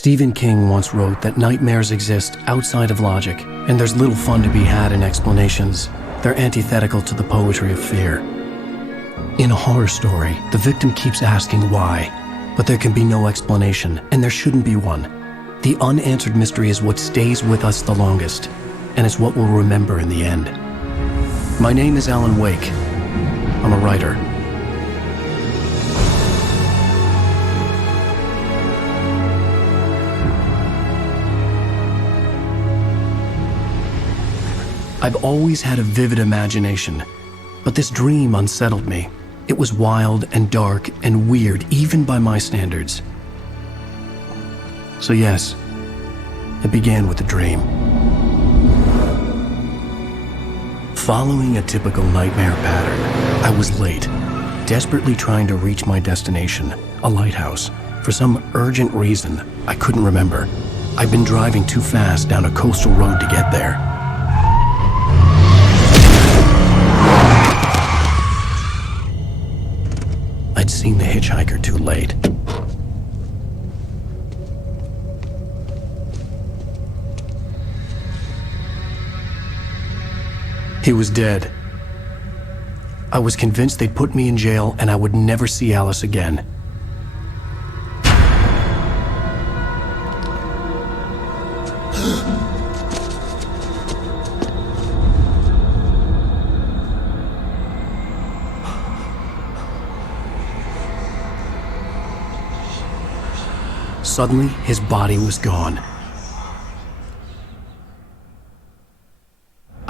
Stephen King once wrote that nightmares exist outside of logic, and there's little fun to be had in explanations. They're antithetical to the poetry of fear. In a horror story, the victim keeps asking why, but there can be no explanation, and there shouldn't be one. The unanswered mystery is what stays with us the longest, and it's what we'll remember in the end. My name is Alan Wake. I'm a writer. I've always had a vivid imagination, but this dream unsettled me. It was wild and dark and weird, even by my standards. So yes, it began with a dream. Following a typical nightmare pattern, I was late, desperately trying to reach my destination, a lighthouse. For some urgent reason, I couldn't remember. I'd been driving too fast down a coastal road to get there. I'd seen the hitchhiker too late. He was dead. I was convinced they'd put me in jail and I would never see Alice again. Suddenly, his body was gone.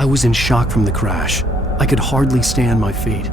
I was in shock from the crash. I could hardly stay on my feet.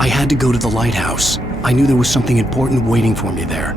I had to go to the lighthouse. I knew there was something important waiting for me there.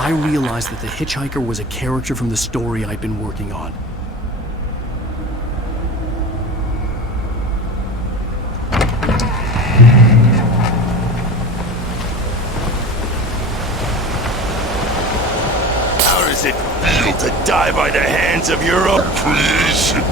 I realized that the hitchhiker was a character from the story I'd been working on. How does it feel to die by the hands of your own creation?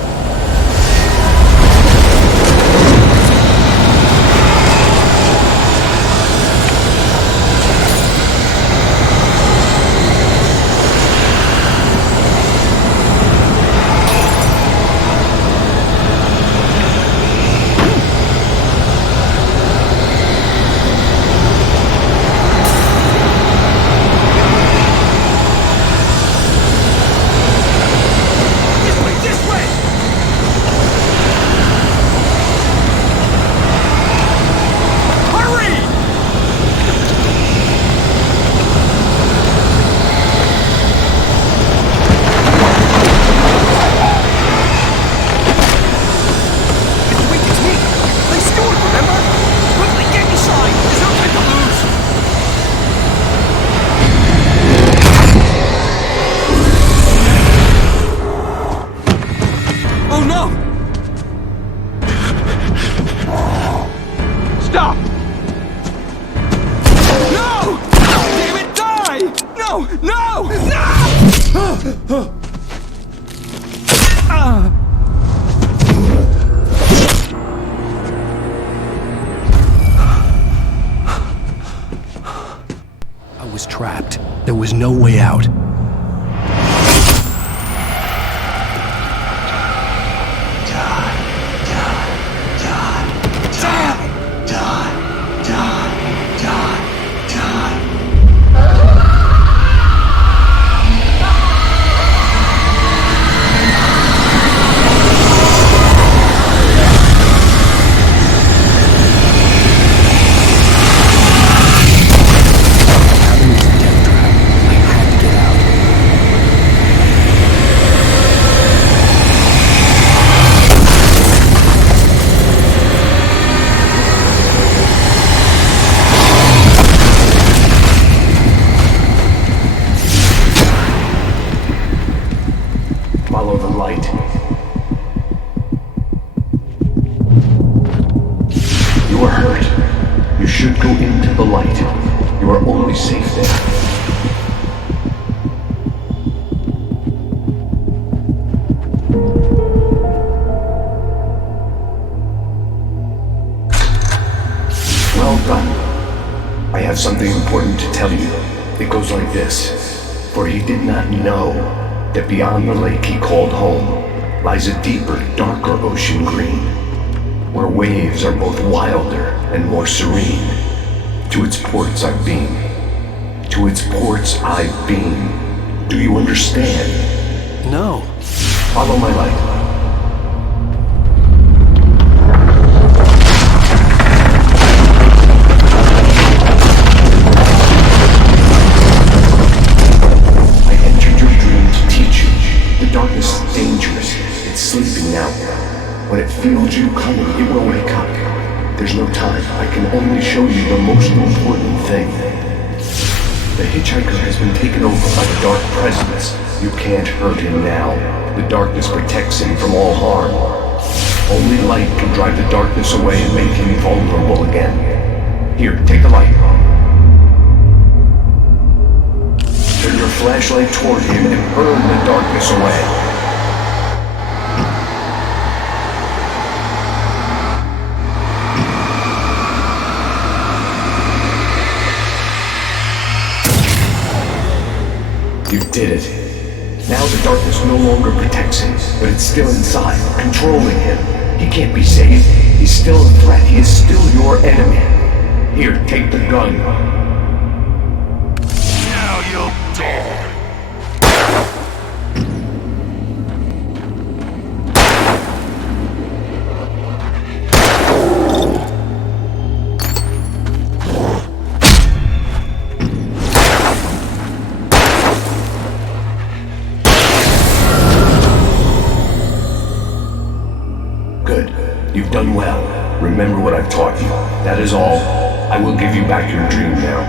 I was trapped. There was no way out. Follow the light. You are hurt. You should go into the light. You are only safe there. Well done. I have something important to tell you. It goes like this. For he did not know that beyond the lake he called home lies a deeper, darker ocean green, where waves are both wilder and more serene. To its ports I've been. To its ports I've been. Do you understand? No. Follow my light. When it feels you coming, it will wake up. There's no time. I can only show you the most important thing. The hitchhiker has been taken over by the dark presence. You can't hurt him now. The darkness protects him from all harm. Only light can drive the darkness away and make him vulnerable again. Here, take the light. Turn your flashlight toward him and burn the darkness away. You did it. Now the darkness no longer protects him, but it's still inside, controlling him. He can't be saved. He's still a threat. He is still your enemy. Here, take the gun. Now you'll die. You've done well. Remember what I've taught you. That is all. I will give you back your dream now.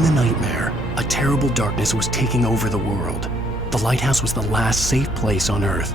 In the nightmare, a terrible darkness was taking over the world. The lighthouse was the last safe place on Earth.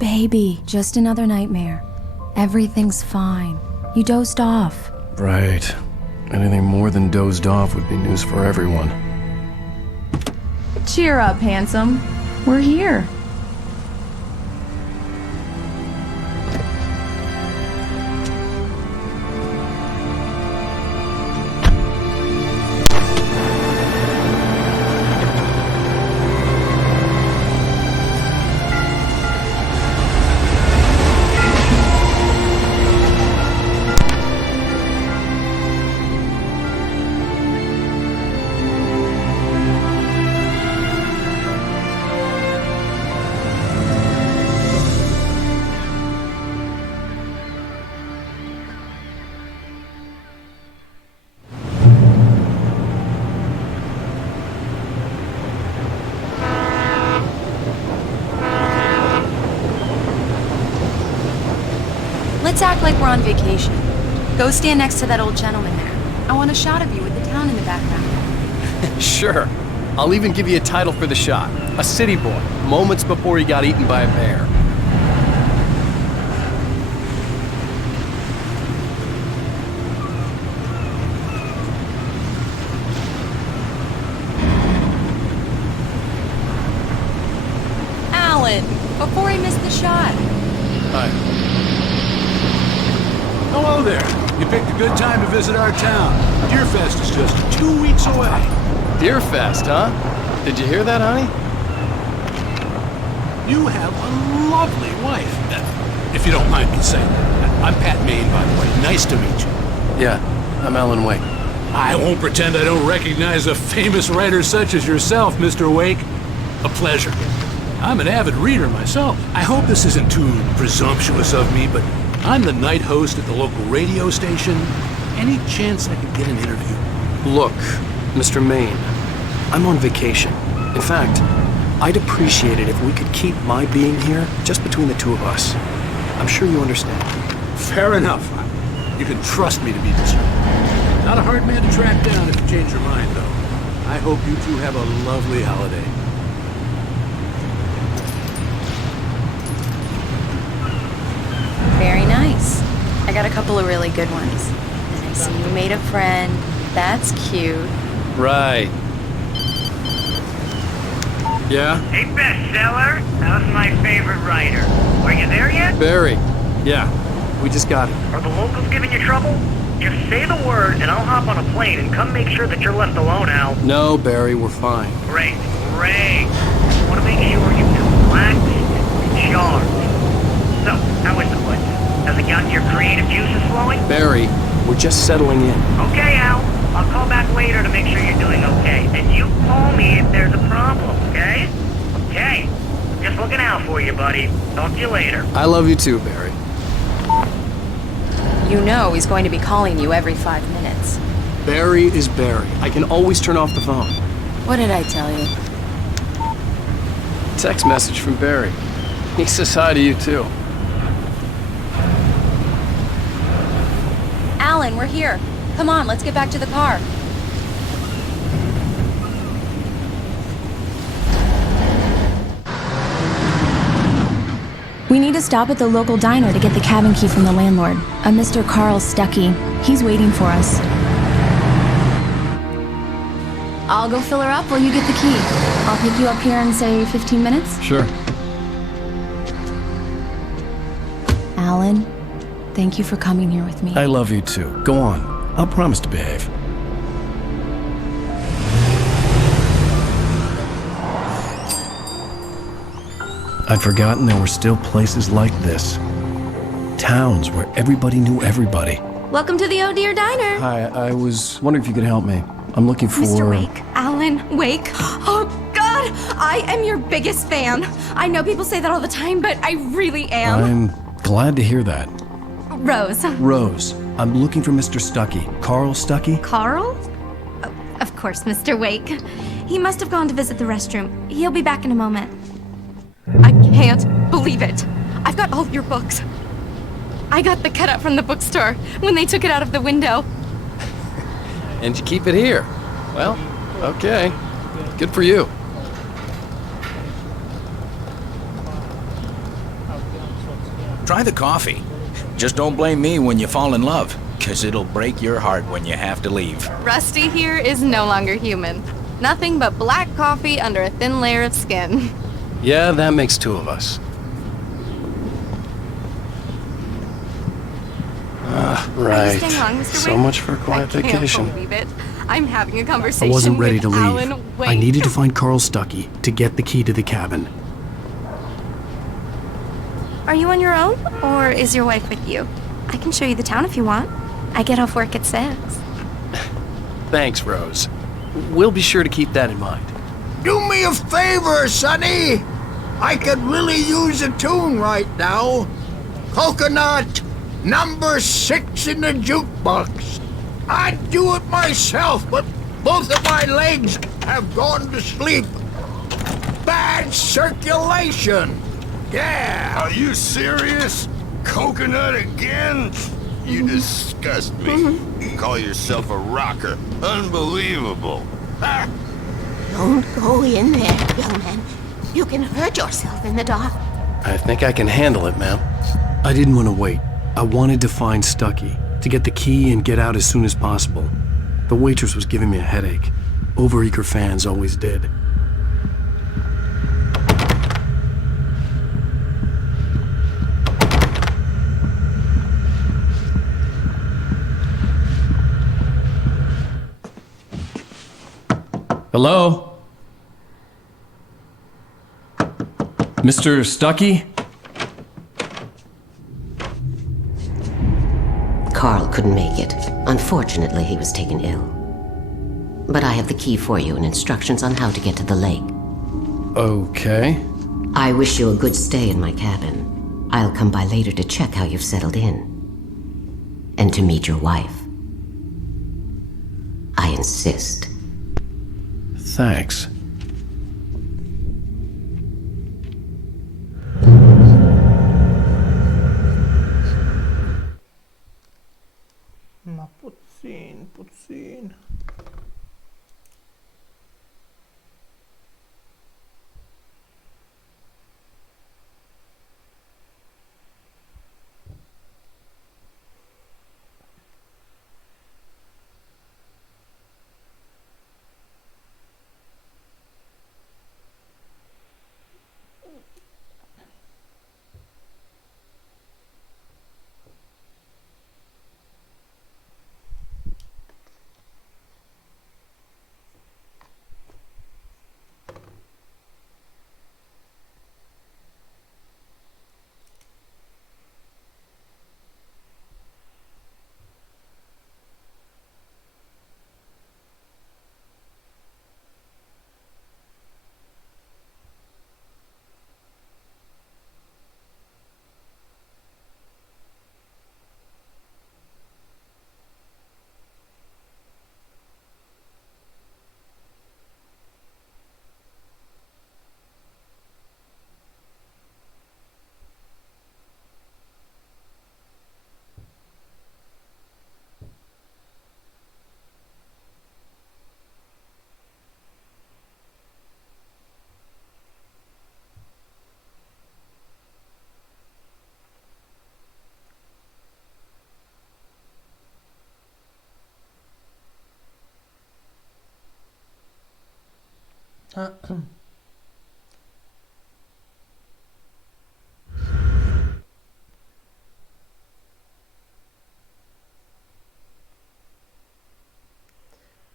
Baby, just another nightmare. Everything's fine. You dozed off. Right. Anything more than dozed off would be news for everyone. Cheer up, handsome. We're here. Let's act like we're on vacation. Go stand next to that old gentleman there. I want a shot of you with the town in the background. Sure. I'll even give you a title for the shot. A city boy, moments before he got eaten by a bear. Alan, before I miss the shot. Hi. Hello there. You picked a good time to visit our town. Deerfest is just 2 weeks away. Deerfest, huh? Did you hear that, honey? You have a lovely wife. If you don't mind me saying. I'm Pat Maine, by the way. Nice to meet you. Yeah, I'm Alan Wake. I won't pretend I don't recognize a famous writer such as yourself, Mr. Wake. A pleasure. I'm an avid reader myself. I hope this isn't too presumptuous of me, but I'm the night host at the local radio station. Any chance I could get an interview? Look, Mr. Maine, I'm on vacation. In fact, I'd appreciate it if we could keep my being here just between the two of us. I'm sure you understand. Fair enough. You can trust me to be discreet. Not a hard man to track down if you change your mind, though. I hope you two have a lovely holiday. Very nice. I got a couple of really good ones. And I see you made a friend. That's cute. Right. Yeah? Hey, bestseller, how's my favorite writer? Are you there yet? Barry. Yeah, we just got it. Are the locals giving you trouble? Just say the word and I'll hop on a plane and come make sure that you're left alone, Al. No, Barry, we're fine. Great. I want to make sure you feel relaxed and charged. So, how is the place? Has it gotten your creative juices flowing? Barry, we're just settling in. Okay, Al. I'll call back later to make sure you're doing okay. And you call me if there's a problem, okay? Okay. Just looking out for you, buddy. Talk to you later. I love you too, Barry. You know he's going to be calling you every 5 minutes. Barry is Barry. I can always turn off the phone. What did I tell you? Text message from Barry. He says hi to you too. Alan, we're here. Come on, let's get back to the car. We need to stop at the local diner to get the cabin key from the landlord, a Mr. Carl Stuckey. He's waiting for us. I'll go fill her up while you get the key. I'll pick you up here in, say, 15 minutes? Sure. Alan, thank you for coming here with me. I love you too. Go on. I'll promise to behave. I'd forgotten there were still places like this. Towns where everybody knew everybody. Welcome to the Oh Dear Diner. Hi, I was wondering if you could help me. I'm looking for... Mr. Wake. Alan Wake. Oh, God! I am your biggest fan. I know people say that all the time, but I really am. I'm glad to hear that. Rose. Rose, I'm looking for Mr. Stuckey. Carl Stuckey? Carl? Oh, of course, Mr. Wake. He must have gone to visit the restroom. He'll be back in a moment. I can't believe it. I've got all your books. I got the cutout from the bookstore when they took it out of the window. And you keep it here. Well, okay. Good for you. Try the coffee. Just don't blame me when you fall in love, 'cause it'll break your heart when you have to leave. Rusty here is no longer human. Nothing but black coffee under a thin layer of skin. Yeah, that makes two of us. Right. Are you staying long, Mr. So Wake? much for a quiet I vacation. can't believe it. I'm having a I conversation wasn't ready to with leave. Alan Wake. I needed to find Carl Stuckey to get the key to the cabin. Are you on your own, or is your wife with you? I can show you the town if you want. I get off work at 6. Thanks, Rose. We'll be sure to keep that in mind. Do me a favor, Sonny. I could really use a tune right now. Coconut, number 6 in the jukebox. I'd do it myself, but both of my legs have gone to sleep. Bad circulation. Yeah. Are you serious? Coconut again? You disgust me. You call yourself a rocker. Unbelievable. Ha! Don't go in there, young man. You can hurt yourself in the dark. I think I can handle it, ma'am. I didn't want to wait. I wanted to find Stucky, to get the key and get out as soon as possible. The waitress was giving me a headache. Overeager fans always did. Hello? Mr. Stucky? Carl couldn't make it. Unfortunately, he was taken ill. But I have the key for you and instructions on how to get to the lake. Okay. I wish you a good stay in my cabin. I'll come by later to check how you've settled in. And to meet your wife. I insist. Thanks. Ma puțin.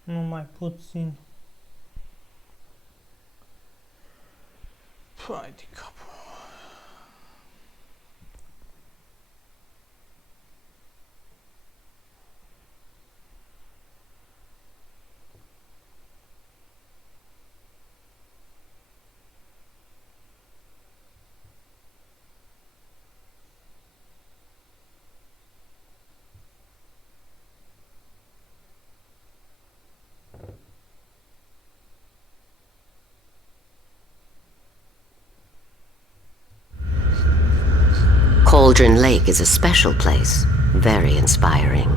Numai puțin. Păi de capul. Cauldron Lake is a special place, very inspiring.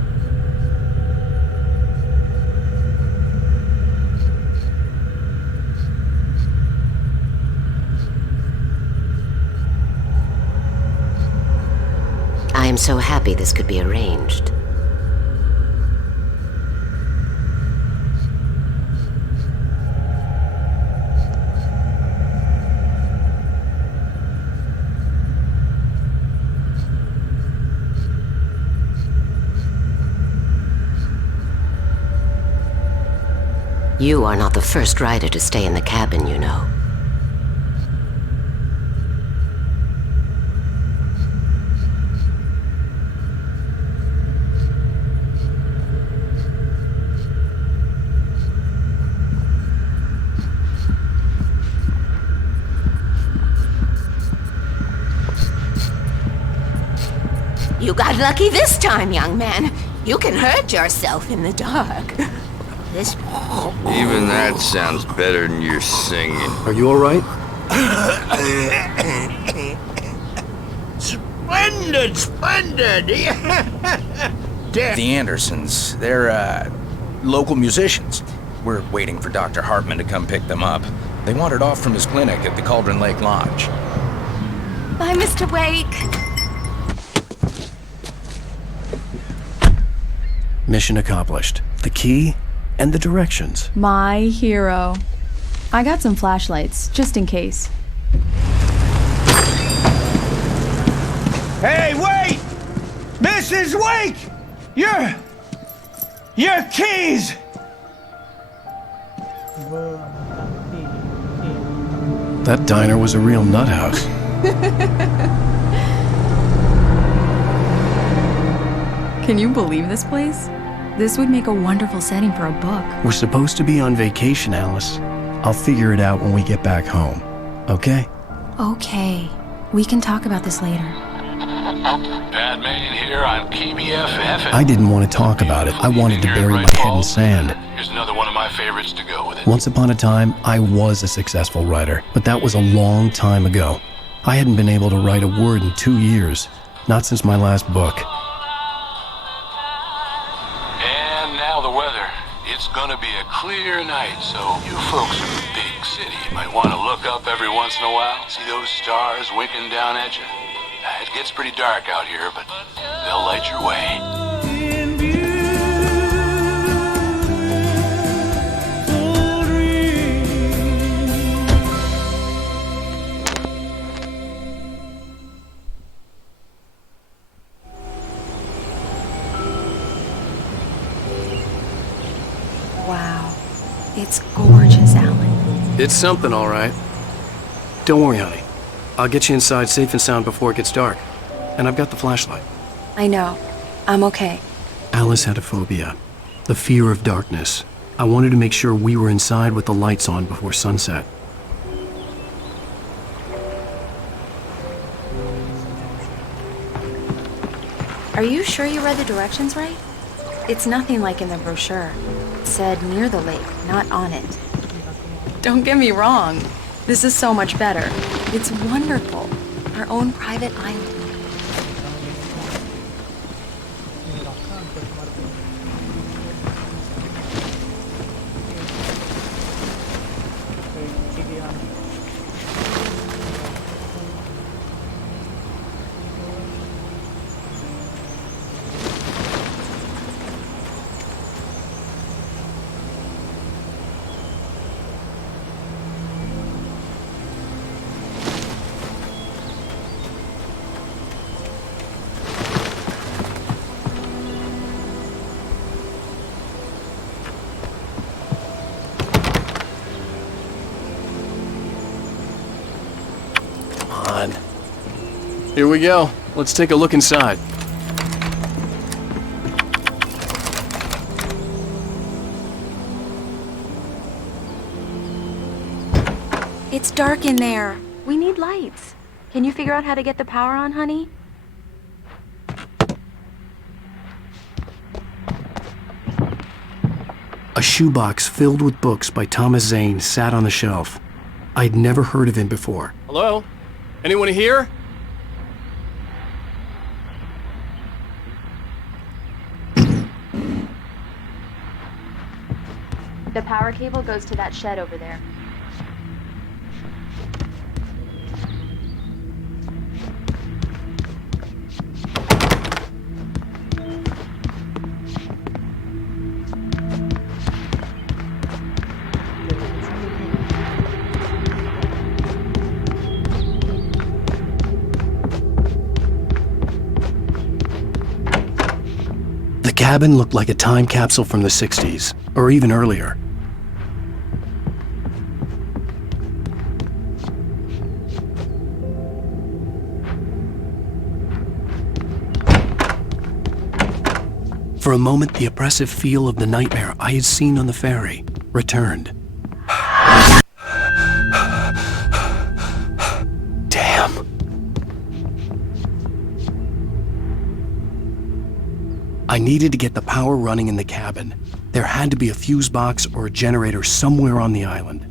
I am so happy this could be arranged. You are not the first rider to stay in the cabin, you know. You got lucky this time, young man. You can hurt yourself in the dark. This... Even that sounds better than your singing. Are you all right? Splendid, splendid! The Andersons, they're, local musicians. We're waiting for Dr. Hartman to come pick them up. They wandered off from his clinic at the Cauldron Lake Lodge. Bye, Mr. Wake. Mission accomplished. The key and the directions. My hero. I got some flashlights, just in case. Hey, wait! Mrs. Wake! Your keys! That diner was a real nut house. Can you believe this place? This would make a wonderful setting for a book. We're supposed to be on vacation, Alice. I'll figure it out when we get back home. Okay? Okay. We can talk about this later. Padman here on KBFF. I didn't want to talk about it. I wanted to bury my head in sand. Here's another one of my favorites to go with it. Once upon a time, I was a successful writer, but that was a long time ago. I hadn't been able to write a word in 2 years. Not since my last book. And now the weather. It's gonna be a clear night, so you folks in the big city might want to look up every once in a while. See those stars winking down at you? It gets pretty dark out here, but they'll light your way. Wow. It's gorgeous, Alan. It's something, all right. Don't worry, honey. I'll get you inside safe and sound before it gets dark. And I've got the flashlight. I know. I'm okay. Alice had a phobia. The fear of darkness. I wanted to make sure we were inside with the lights on before sunset. Are you sure you read the directions right? It's nothing like in the brochure. It said near the lake, not on it. Don't get me wrong. This is so much better. It's wonderful. Our own private island. Here we go. Let's take a look inside. It's dark in there. We need lights. Can you figure out how to get the power on, honey? A shoebox filled with books by Thomas Zane sat on the shelf. I'd never heard of him before. Hello? Anyone here? The power cable goes to that shed over there. The cabin looked like a time capsule from the 60s, or even earlier. For a moment, the oppressive feel of the nightmare I had seen on the ferry returned. Damn. I needed to get the power running in the cabin. There had to be a fuse box or a generator somewhere on the island.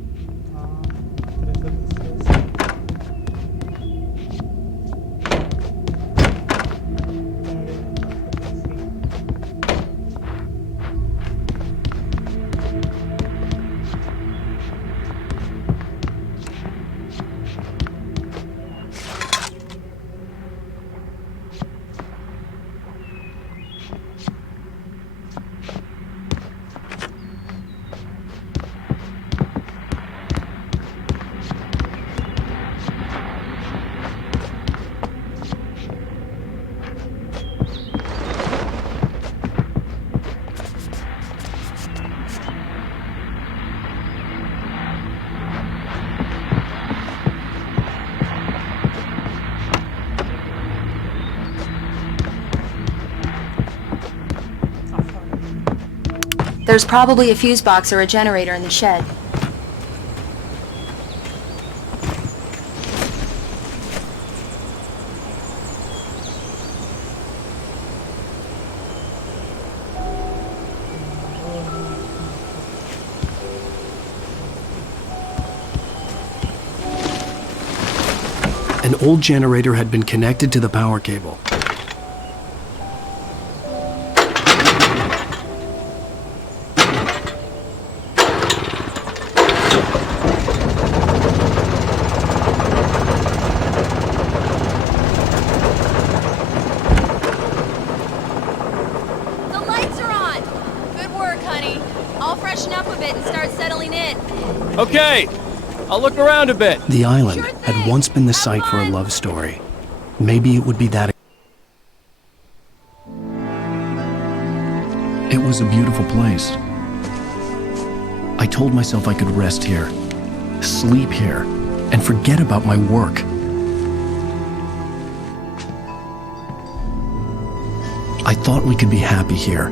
There's probably a fuse box or a generator in the shed. An old generator had been connected to the power cable. The lights are on! Good work, honey. I'll freshen up a bit and start settling in. Okay, I'll look around a bit. The island had once been the site for a love story. Maybe it would be that. It was a beautiful place. I told myself I could rest here, sleep here, and forget about my work. I thought we could be happy here.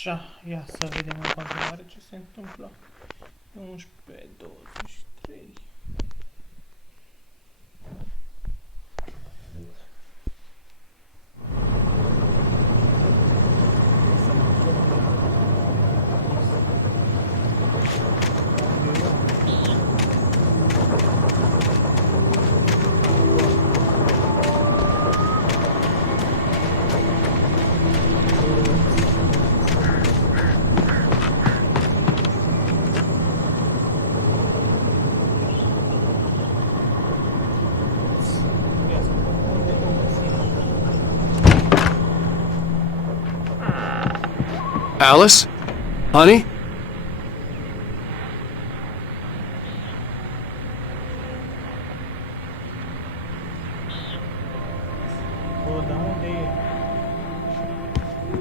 Așa, ia să vedem în continuare ce se întâmplă. 11, 23. Alice? Honey?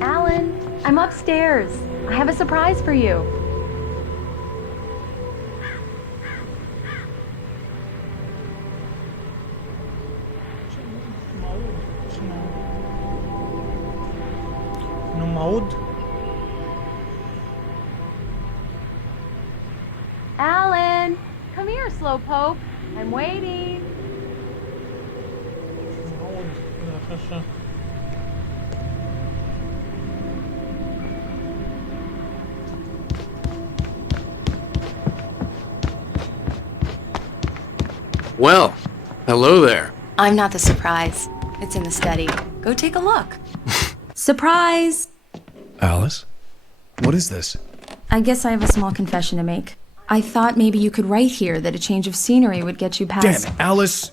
Alan, I'm upstairs. I have a surprise for you. Nu mă aud? Alan, come here, Slowpoke. I'm waiting. Nu mă aud, dacă așa. Well, hello there. I'm not the surprise. It's in the study. Go take a look. Surprise! Alice? What is this? I guess I have a small confession to make. I thought maybe you could write here that a change of scenery would get you past... Damn it, Alice,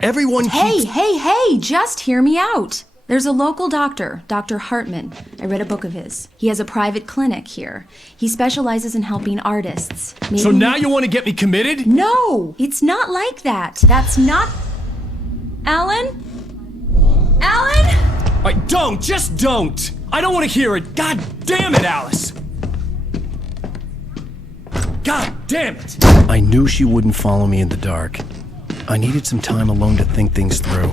everyone Hey, just hear me out. There's a local doctor, Dr. Hartman. I read a book of his. He has a private clinic here. He specializes in helping artists. Maybe... So now you want to get me committed? No, it's not like that. That's not... Alan? Alan? Just don't! I don't want to hear it! God damn it, Alice! God damn it! I knew she wouldn't follow me in the dark. I needed some time alone to think things through.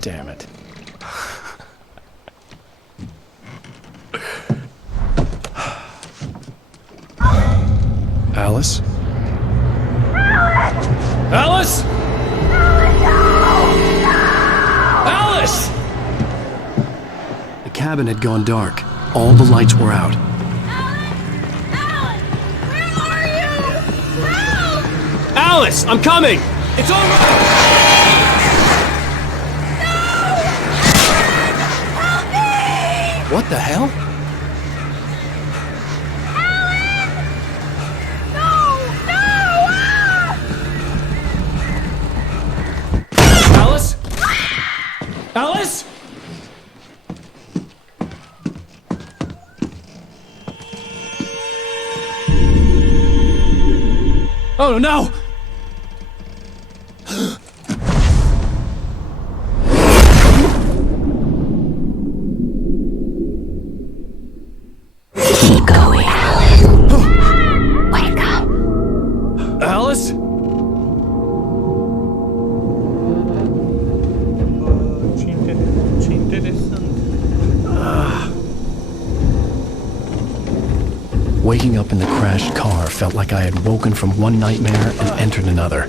Damn it. Alice? Alice? Alice! The cabin had gone dark. All the lights were out. Alice, I'm coming! It's all right! What the hell? Alice? Alice? Oh no! Keep going, Alan. Wake up. Alice? Ce interesant. Waking up in the crashed car felt like I had woken from one nightmare and entered another.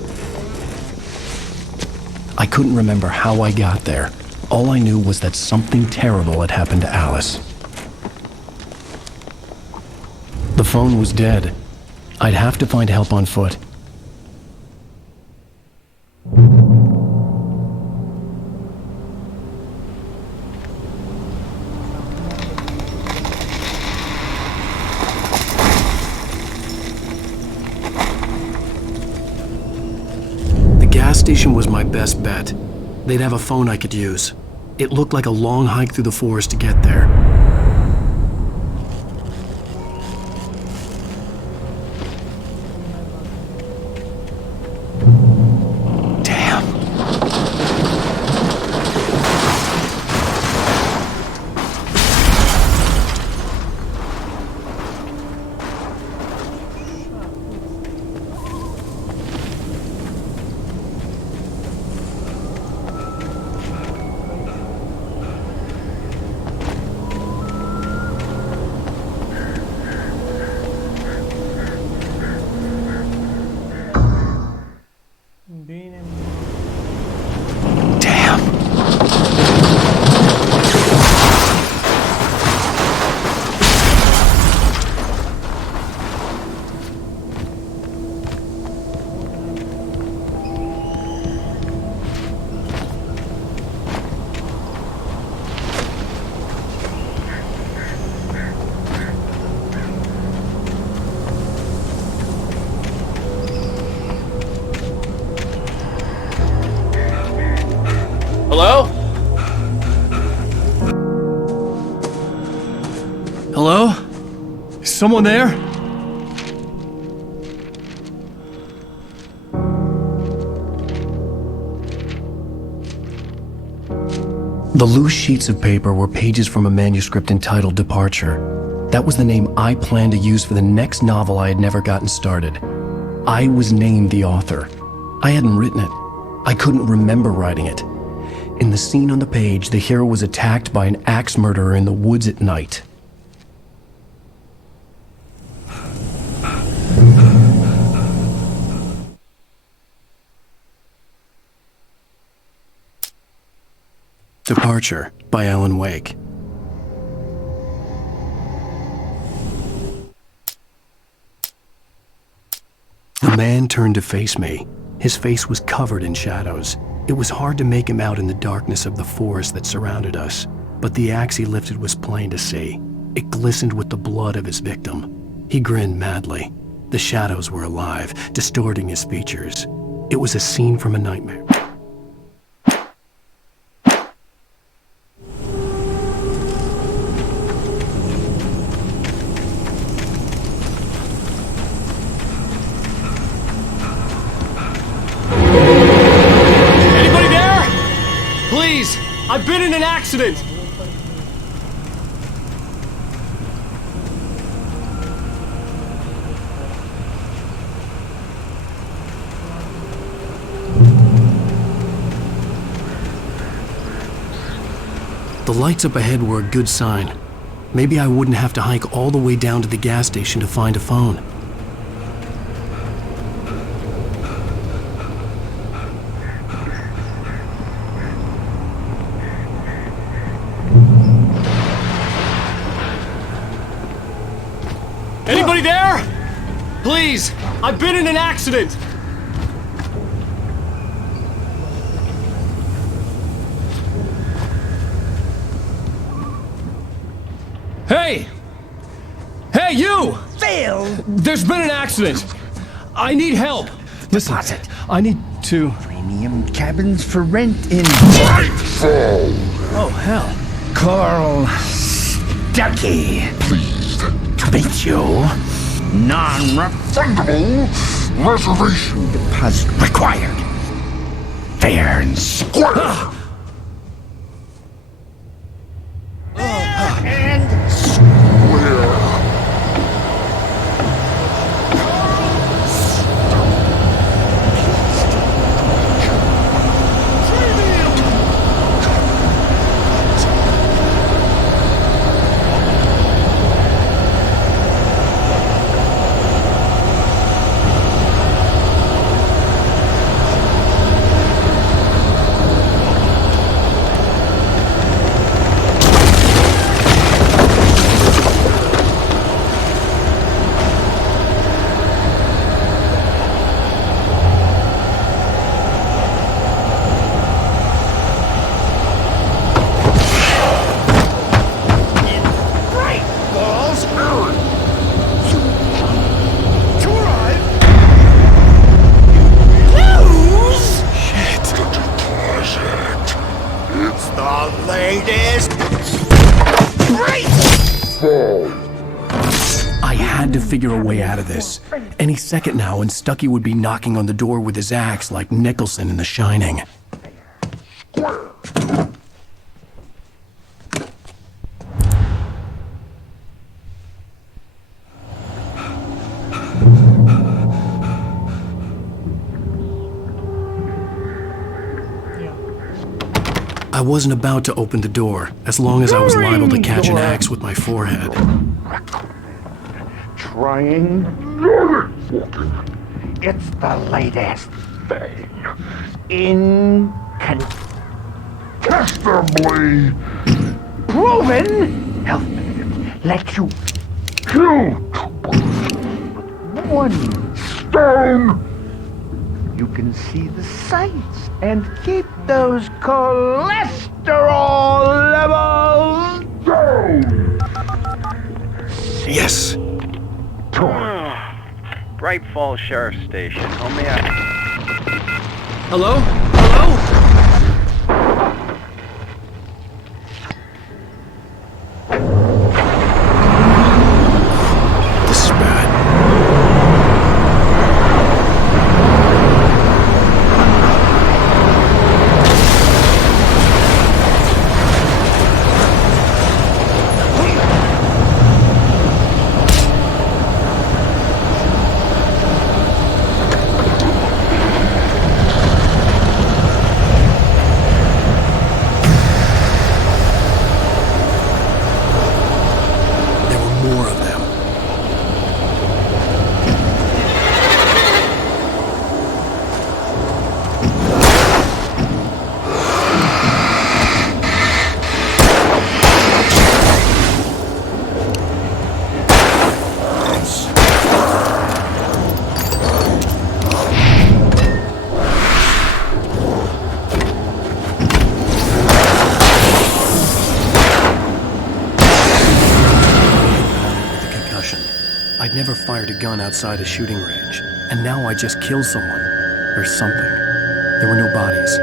I couldn't remember how I got there. All I knew was that something terrible had happened to Alice. The phone was dead. I'd have to find help on foot. The gas station was my best bet. They'd have a phone I could use. It looked like a long hike through the forest to get there. Hello? Hello? Is someone there? The loose sheets of paper were pages from a manuscript entitled Departure. That was the name I planned to use for the next novel I had never gotten started. I was named the author. I hadn't written it. I couldn't remember writing it. In the scene on the page, the hero was attacked by an axe murderer in the woods at night. Departure by Alan Wake. The man turned to face me. His face was covered in shadows. It was hard to make him out in the darkness of the forest that surrounded us, but the axe he lifted was plain to see. It glistened with the blood of his victim. He grinned madly. The shadows were alive, distorting his features. It was a scene from a nightmare. I've been in an accident! The lights up ahead were a good sign. Maybe I wouldn't have to hike all the way down to the gas station to find a phone. Anybody there? Please, I've been in an accident! Hey! Hey, you! Phil! There's been an accident! I need help! Listen, I need to... Premium cabins for rent in... Nightfall! Oh, hell. Carl Stuckey. Pleased To meet you. Non-refundable reservation Deposit required. Fair and square. And Square. I had to figure a way out of this. Any second now, and Stuckey would be knocking on the door with his axe like Nicholson in The Shining. I wasn't about to open the door, as long as I was liable to catch an axe with my forehead. trying. It's the latest thing. Incontestably proven health benefits let you kill with one stone. You can see the sights and keep those cholesterol levels down. Yes. Bright Falls Sheriff's Station. How may I... Hello? Hello? I'd never fired a gun outside a shooting range, and now I just killed someone. Or something. There were no bodies.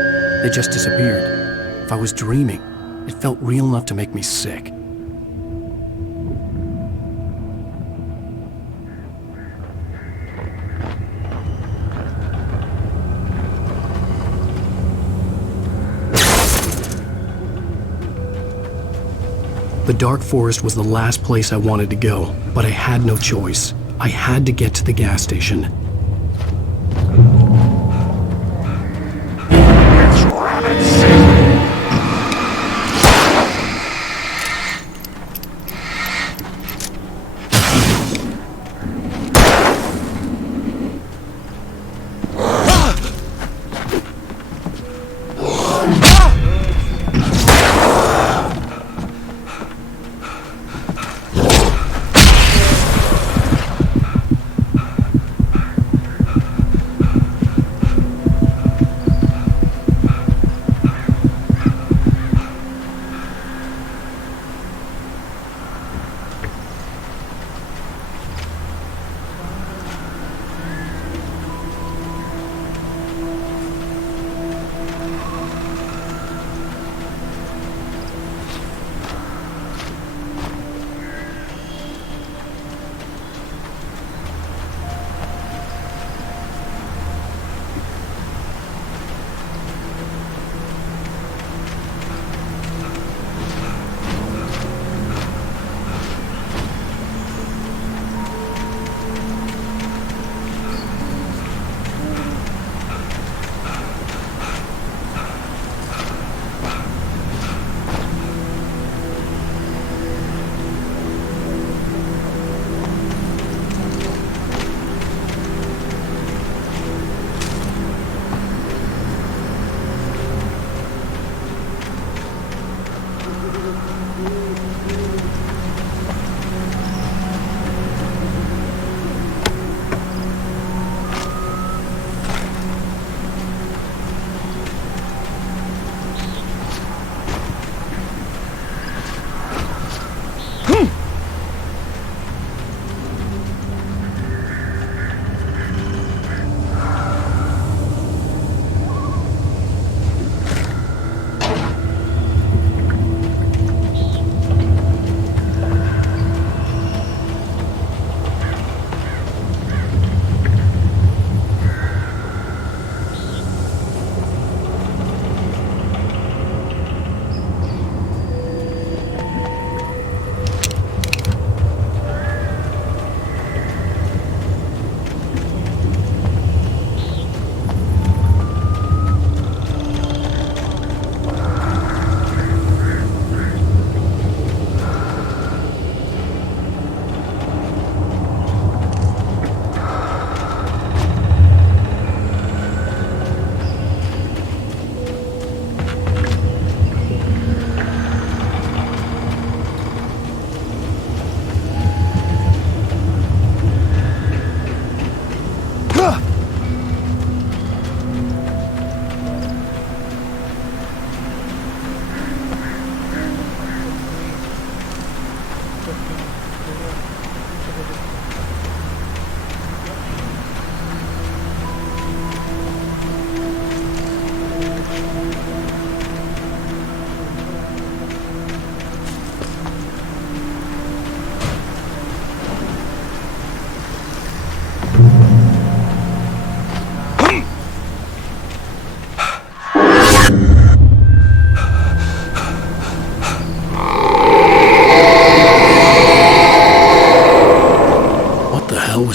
They just disappeared. If I was dreaming, it felt real enough to make me sick. The dark forest was the last place I wanted to go, but I had no choice. I had to get to the gas station.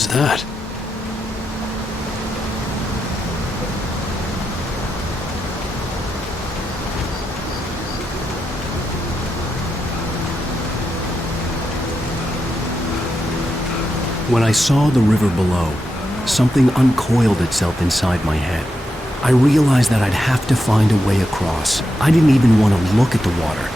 was that? When I saw the river below, something uncoiled itself inside my head. I realized that I'd have to find a way across. I didn't even want to look at the water.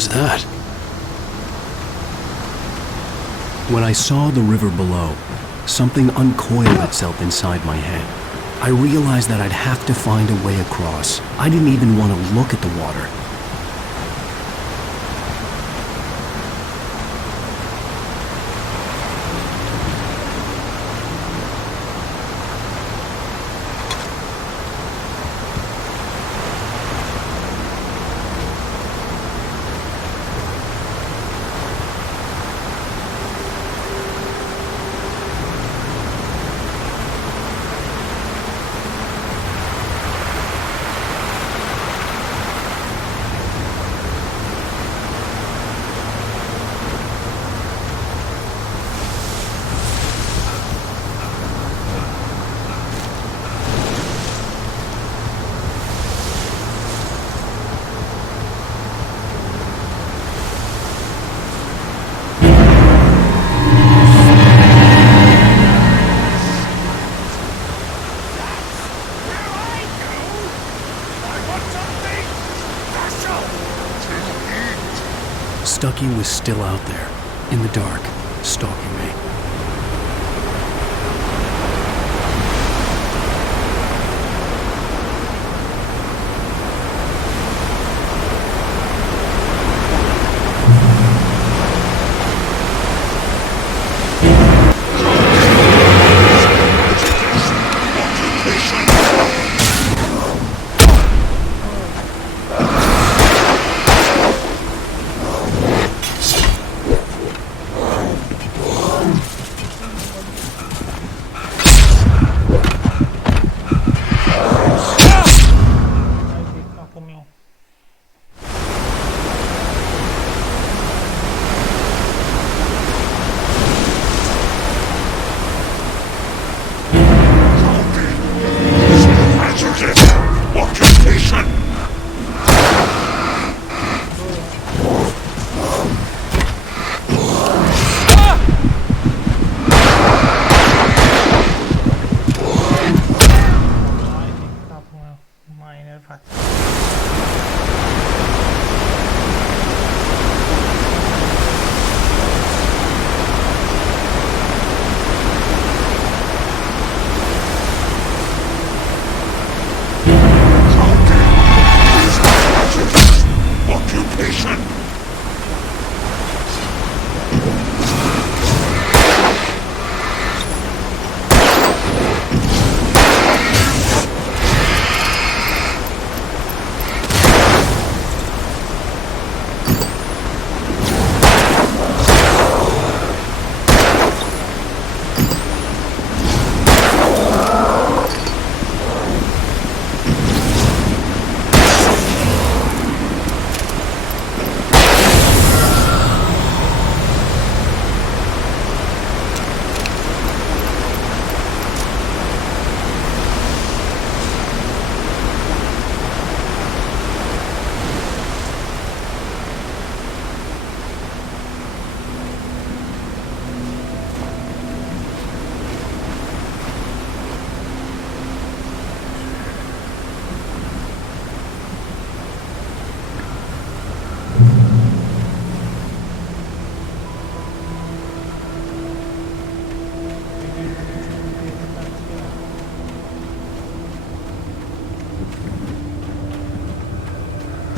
was that? When I saw the river below, something uncoiled itself inside my head. I realized that I'd have to find a way across. I didn't even want to look at the water. Stucky was still out there, in the dark, stalking me.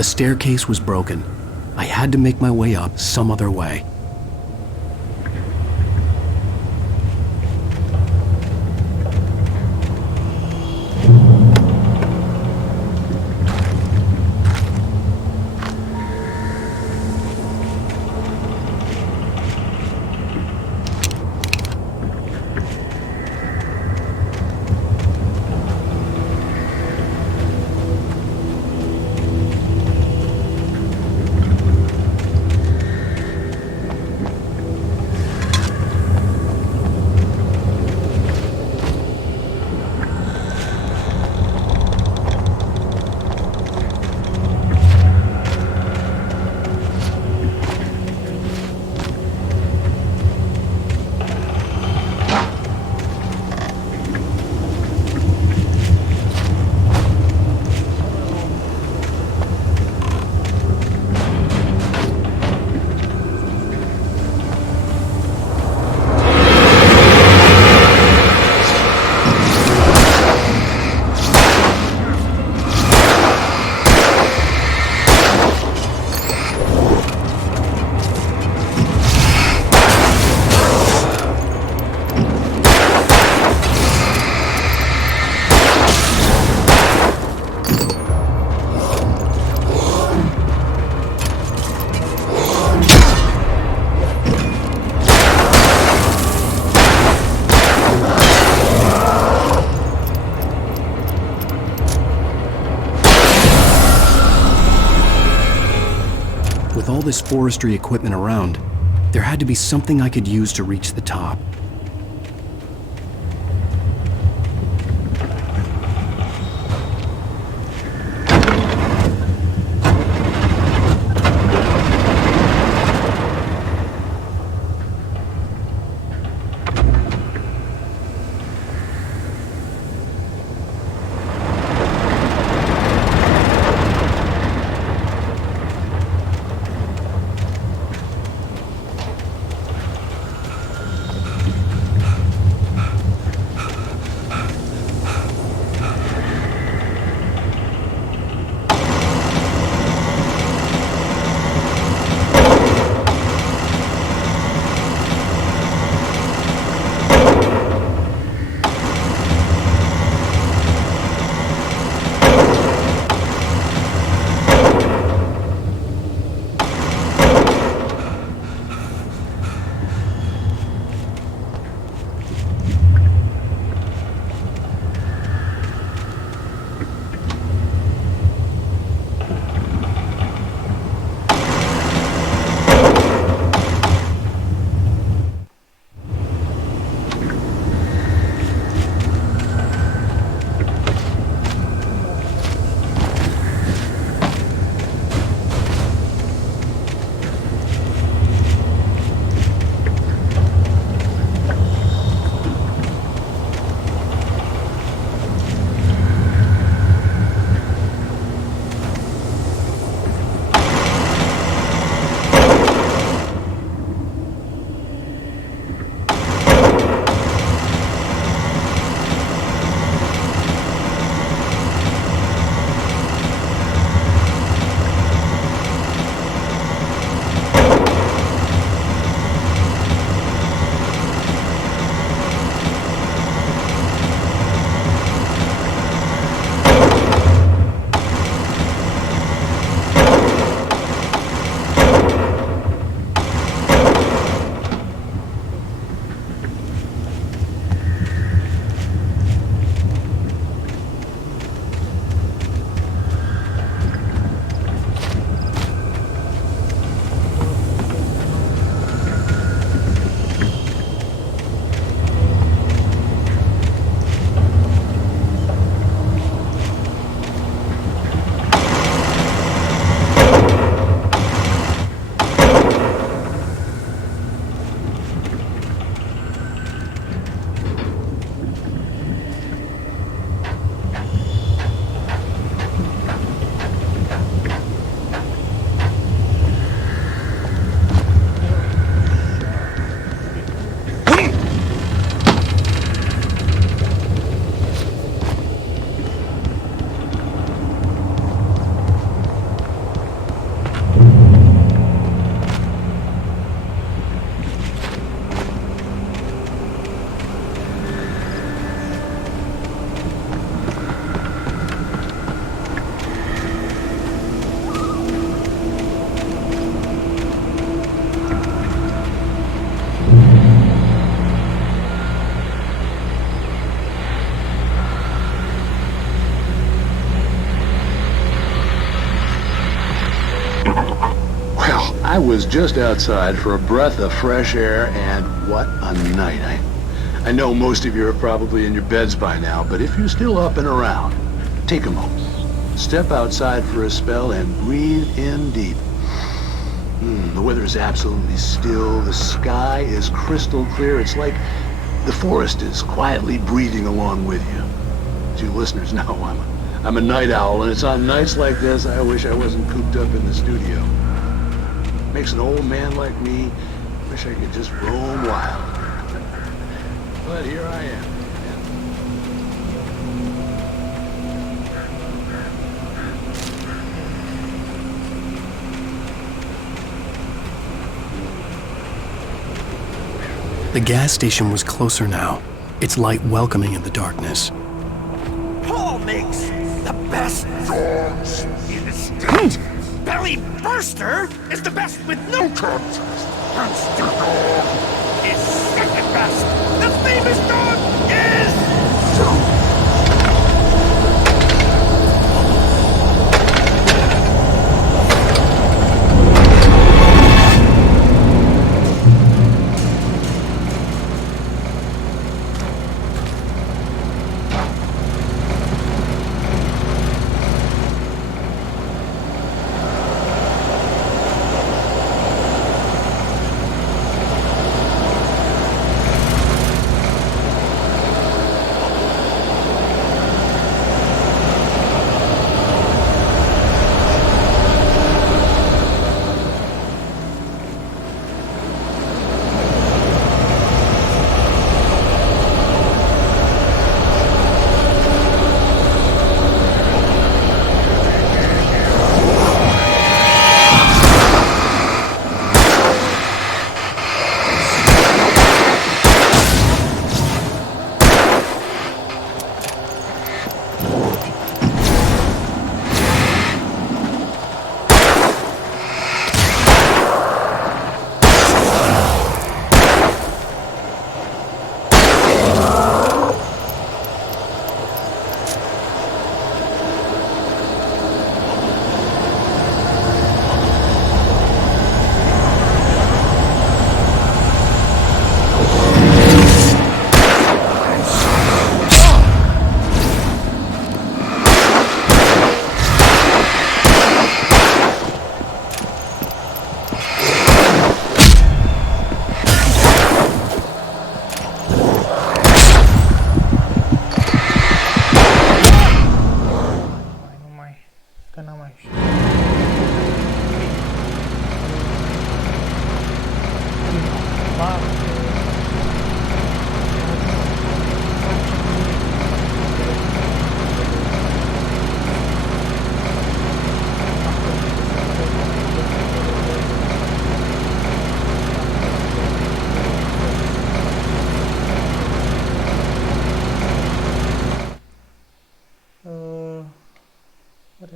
The staircase was broken. I had to make my way up some other way. this forestry equipment around, there had to be something I could use to reach the top. I was just outside for a breath of fresh air, and what a night. I know most of you are probably in your beds by now, but if you're still up and around, take a moment. Step outside for a spell and breathe in deep. The weather is absolutely still. The sky is crystal clear. It's like the forest is quietly breathing along with you. As you listeners know, I'm a night owl, and it's on nights like this I wish I wasn't cooped up in the studio. Makes an old man like me wish I could just roam wild. But here I am. The gas station was closer now, its light welcoming in the darkness. Paul makes the best dogs in the state. Belly Burster is the best with no contest. Monster Dog is second best. The famous dog is...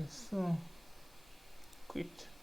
So quit.